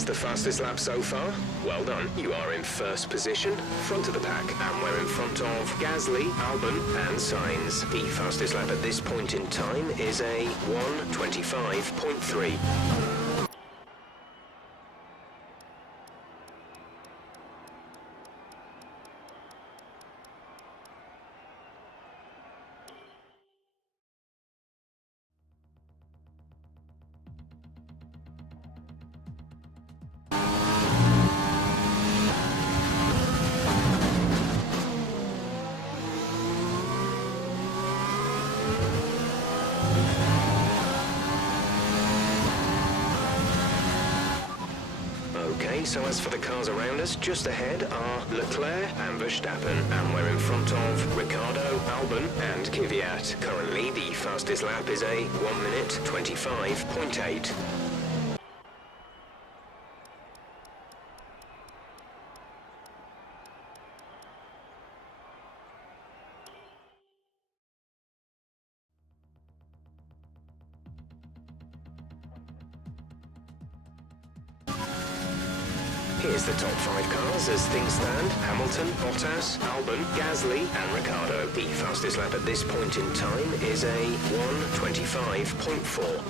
That's the fastest lap so far. Well done. You are in first position, front of the pack, and we're in front of Gasly, Albon, and Sainz. The fastest lap at this point in time is a 1:25.3. So as for the cars around us, just ahead are Leclerc and Verstappen, and we're in front of Ricciardo, Albon, and Kvyat. Currently, the fastest lap is a 1:25.8. Here's the top 5 cars as things stand. Hamilton, Bottas, Albon, Gasly and Ricciardo. The fastest lap at this point in time is a 1:25.4.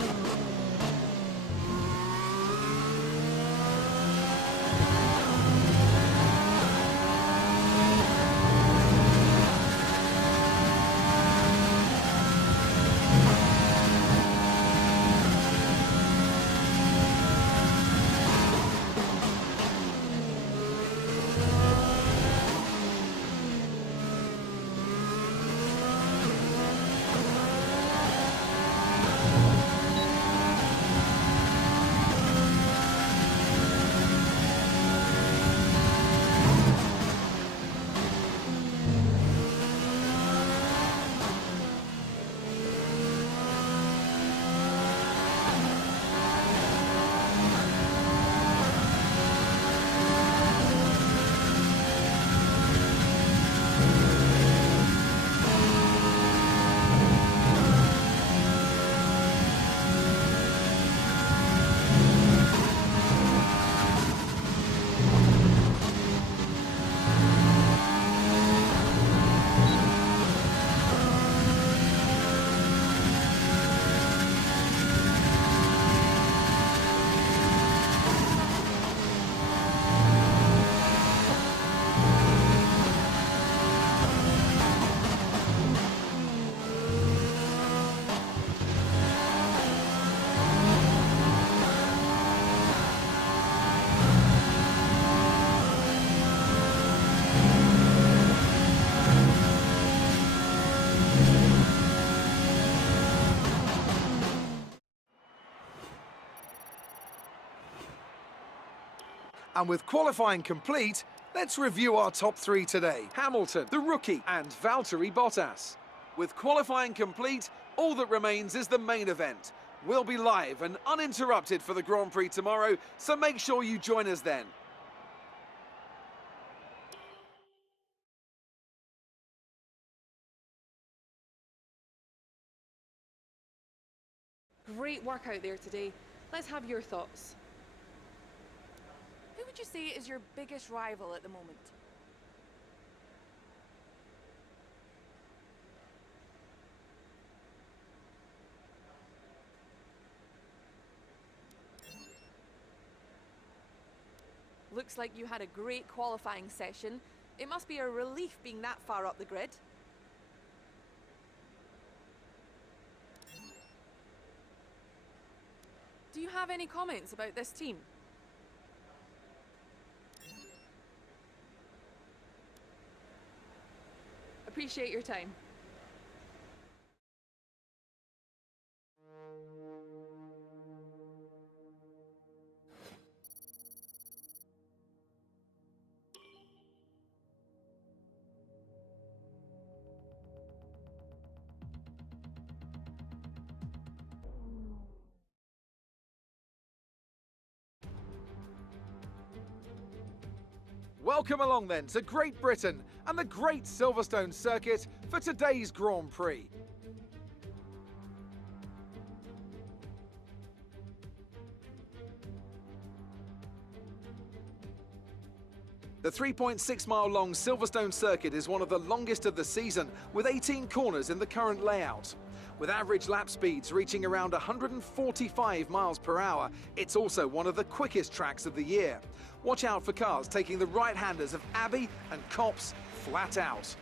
And with qualifying complete, let's review our top 3 today. Hamilton, the rookie, and Valtteri Bottas. With qualifying complete, all that remains is the main event. We'll be live and uninterrupted for the Grand Prix tomorrow, so make sure you join us then. Great work out there today. Let's have your thoughts. Who would you say is your biggest rival at the moment? Looks like you had a great qualifying session. It must be a relief being that far up the grid. Do you have any comments about this team? Appreciate your time. Welcome along then to Great Britain and the Great Silverstone circuit for today's Grand Prix. The 3.6-mile-long Silverstone circuit is one of the longest of the season, with 18 corners in the current layout. With average lap speeds reaching around 145 miles per hour, it's also one of the quickest tracks of the year. Watch out for cars taking the right-handers of Abbey and Copse flat out.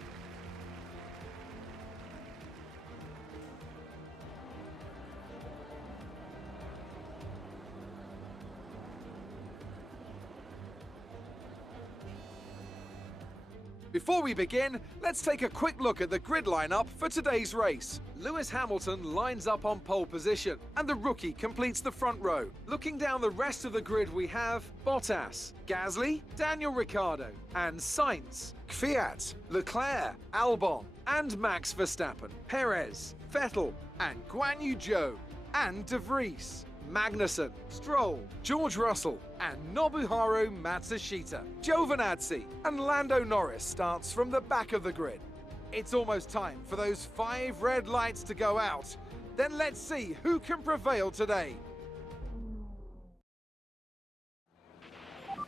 Before we begin, let's take a quick look at the grid lineup for today's race. Lewis Hamilton lines up on pole position, and the rookie completes the front row. Looking down the rest of the grid, we have Bottas, Gasly, Daniel Ricciardo, and Sainz, Kvyat, Leclerc, Albon, and Max Verstappen, Perez, Vettel, and Guan Yu Zhou, and De Vries, Magnussen, Stroll, George Russell, and Nobuharu Matsushita. Giovinazzi and Lando Norris starts from the back of the grid. It's almost time for those 5 red lights to go out. Then let's see who can prevail today.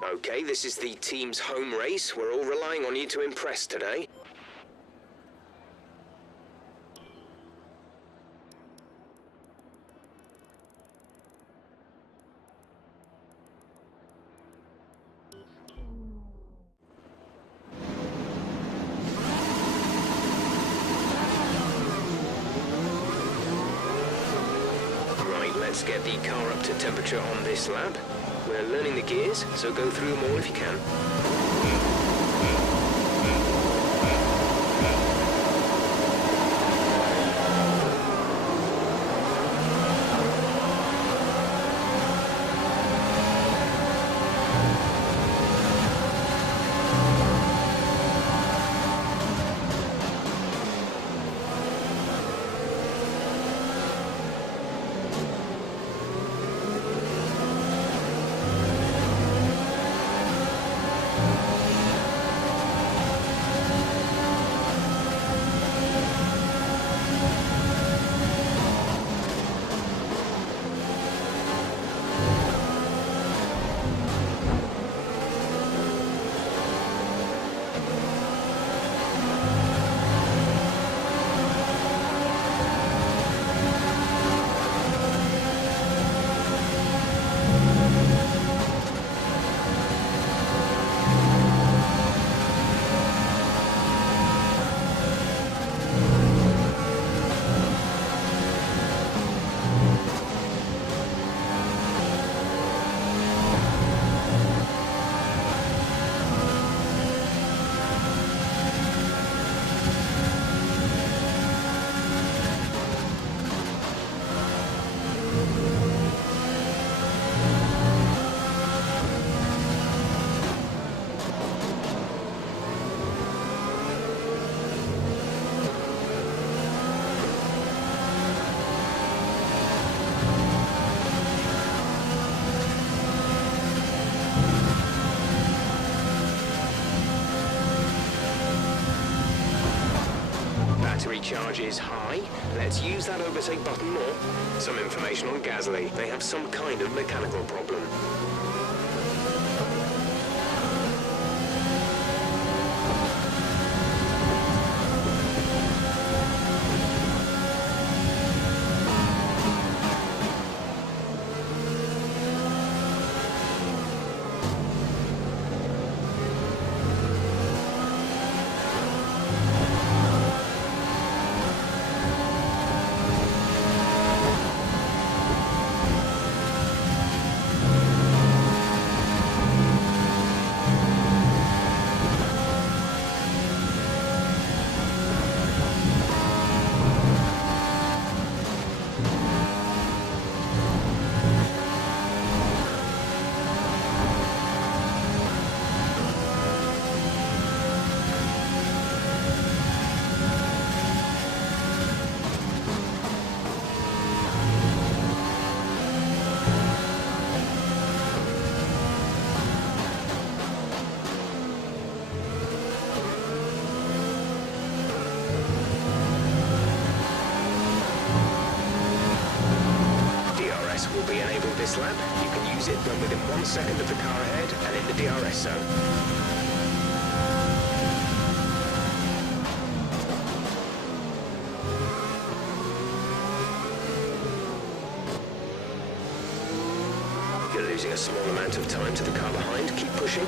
Okay, this is the team's home race. We're all relying on you to impress today. Let's get the car up to temperature on this lap. We're learning the gears, so go through them all if you can. Battery charge is high. Let's use that overtake button more. Some information on Gasly. They have some kind of mechanical problem. this lap. You can use it when within 1 second of the car ahead and in the DRS zone. losing a small amount of time to the car behind. Keep pushing.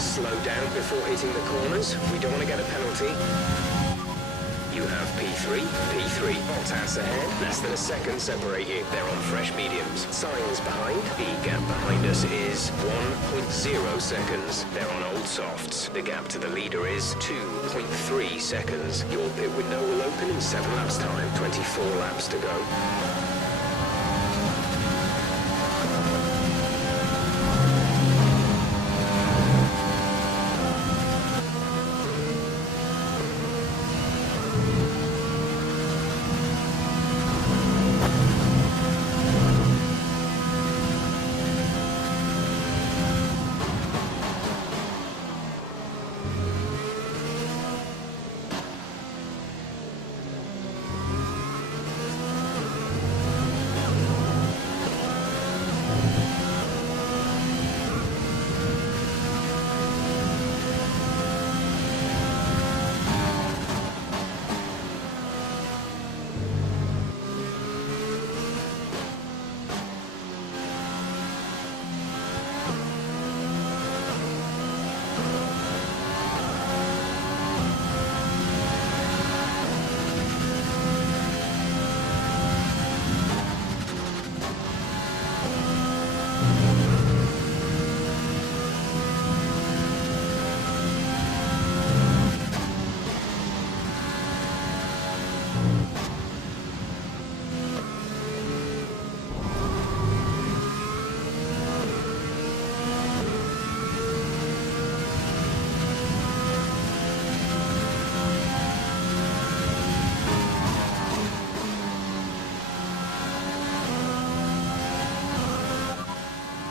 Slow down before hitting the corners. We don't want to get a penalty. You have P3, Bottas ahead. Less than a second separate you. They're on fresh mediums. Signs behind. The gap behind us is 1.0 seconds. They're on old softs. The gap to the leader is 2.3 seconds. Your pit window will open in 7 laps time. 24 laps to go.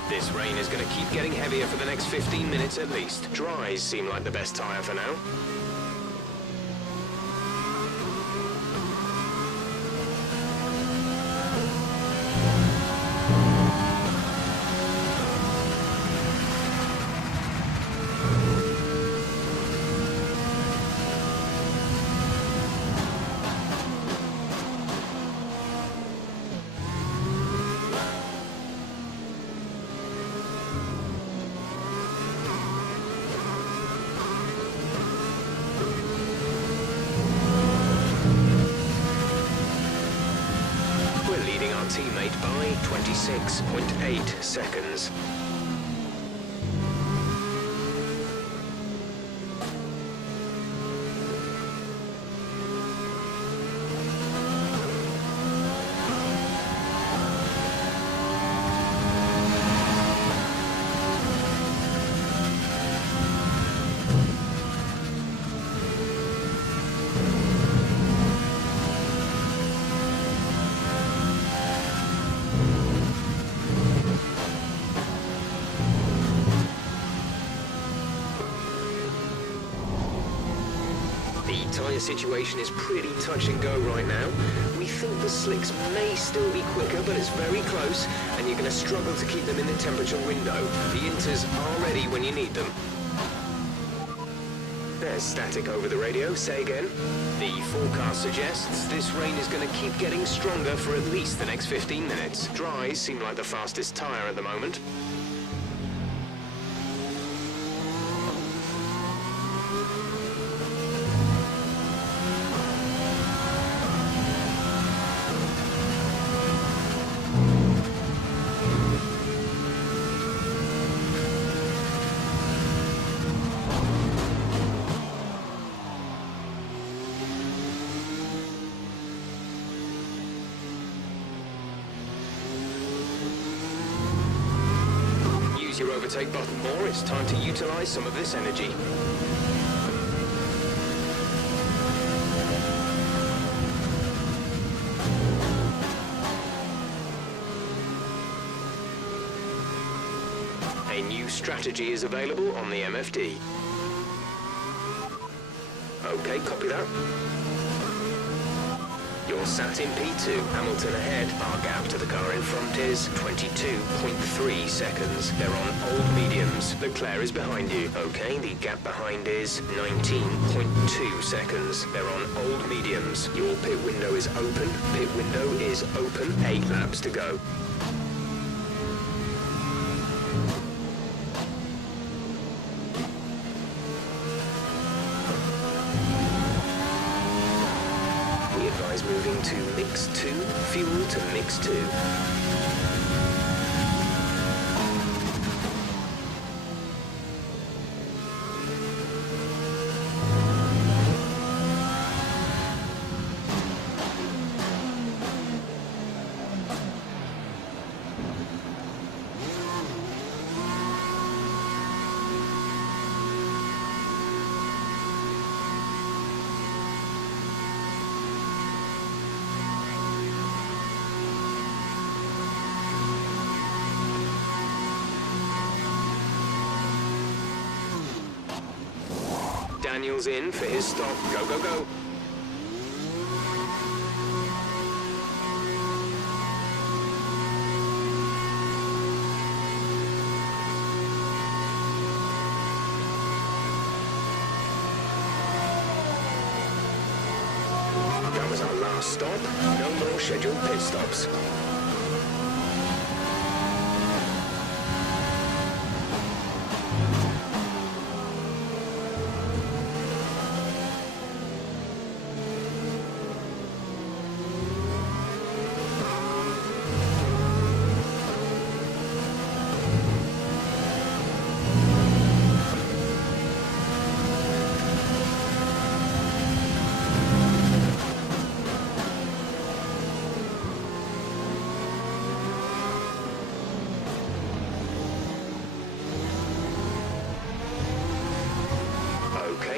This rain is going to keep getting heavier for the next 15 minutes at least. Dries seem like the best tyre for now. Teammate by 26.8 seconds. Tyre situation is pretty touch and go right now. We think the slicks may still be quicker, but it's very close, and you're going to struggle to keep them in the temperature window. The inters are ready when you need them. There's static over the radio. Say again. The forecast suggests this rain is going to keep getting stronger for at least the next 15 minutes. Dries seem like the fastest tyre at the moment. overtake button more, it's time to utilize some of this energy. A new strategy is available on the MFD. Okay, copy that. You're sat in P2, Hamilton ahead. Our gap to the car in front is 22.3 seconds. They're on old mediums. Leclerc is behind you. Okay, the gap behind is 19.2 seconds. They're on old mediums. Your pit window is open. Pit window is open. 8 laps to go. Moving to mix 2, fuel to mix 2. Daniel's in for his stop. Go, go, go. That was our last stop. No more scheduled pit stops.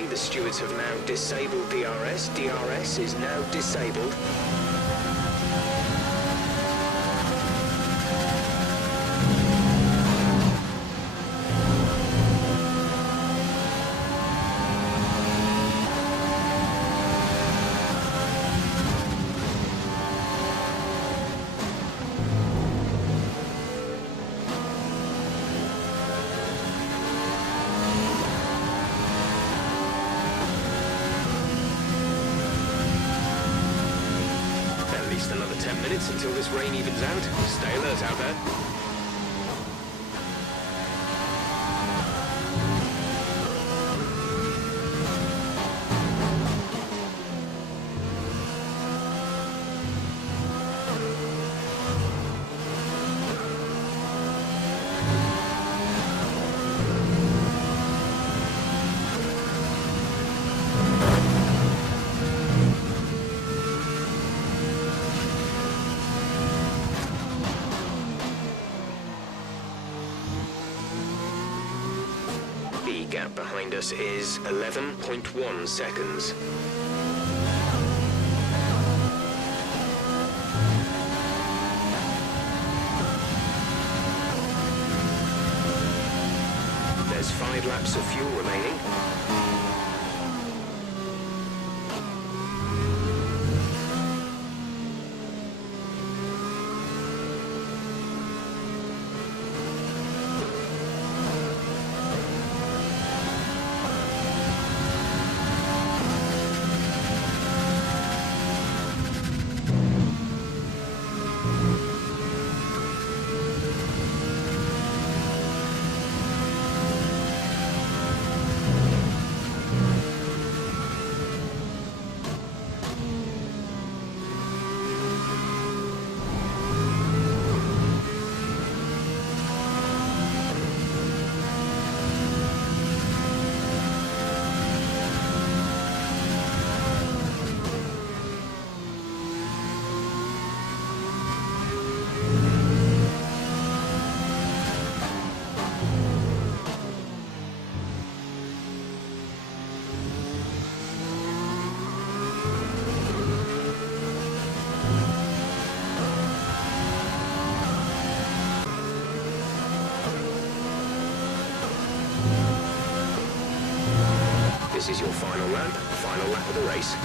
The stewards have now disabled DRS. DRS is now disabled. Another 10 minutes until this rain evens out. Stay alert out there. The gap behind us is 11.1 seconds. There's 5 laps of fuel remaining. This is your final lap of the race.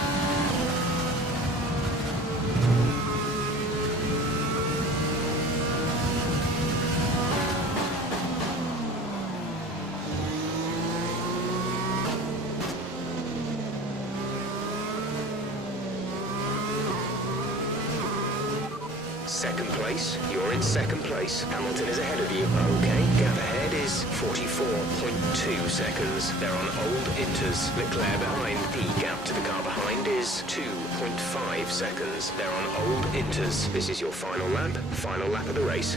Second place, you're in second place. Hamilton is ahead of you. Okay, gap ahead is 44.2 seconds. They're on old inters. Leclerc behind. The gap to the car behind is 2.5 seconds. They're on old inters. This is your final lap of the race.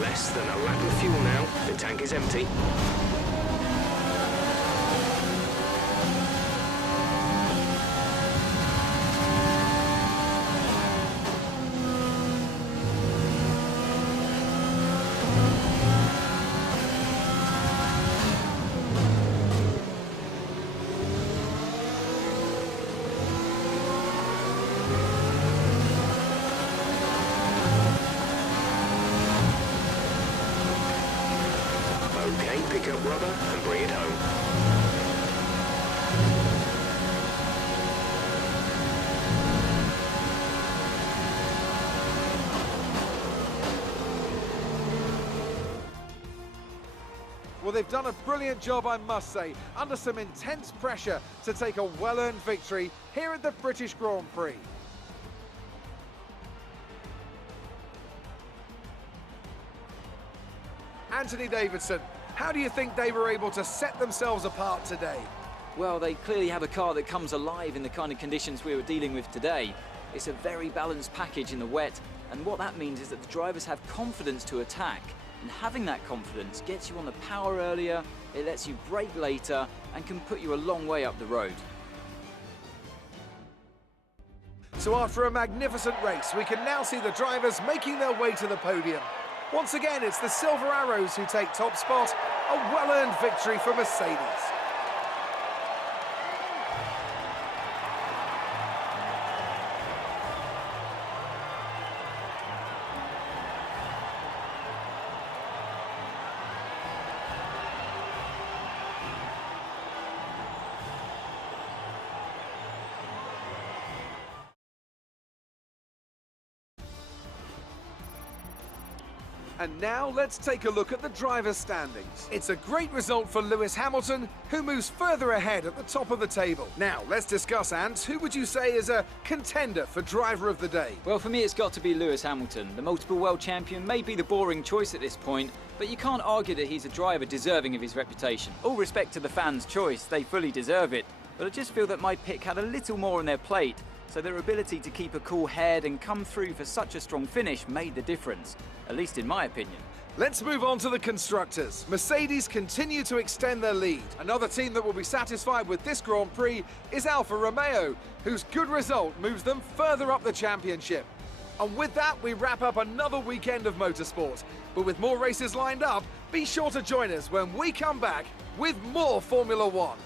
Less than a lap of fuel now. The tank is empty. Okay, pick up rubber and bring it home. Well, they've done a brilliant job, I must say, under some intense pressure to take a well-earned victory here at the British Grand Prix. Anthony Davidson, how do you think they were able to set themselves apart today? Well, they clearly have a car that comes alive in the kind of conditions we were dealing with today. It's a very balanced package in the wet, and what that means is that the drivers have confidence to attack. And having that confidence gets you on the power earlier, it lets you brake later, and can put you a long way up the road. So after a magnificent race, we can now see the drivers making their way to the podium. Once again, it's the Silver Arrows who take top spot, a well-earned victory for Mercedes. And now let's take a look at the drivers' standings. It's a great result for Lewis Hamilton, who moves further ahead at the top of the table. Now, let's discuss, Ant, who would you say is a contender for driver of the day? Well, for me, it's got to be Lewis Hamilton. The multiple world champion may be the boring choice at this point, but you can't argue that he's a driver deserving of his reputation. All respect to the fans' choice, they fully deserve it. But I just feel that my pick had a little more on their plate, so their ability to keep a cool head and come through for such a strong finish made the difference, at least in my opinion. Let's move on to the constructors. Mercedes continue to extend their lead. Another team that will be satisfied with this Grand Prix is Alfa Romeo, whose good result moves them further up the championship. And with that, we wrap up another weekend of motorsport. But with more races lined up, be sure to join us when we come back with more Formula One.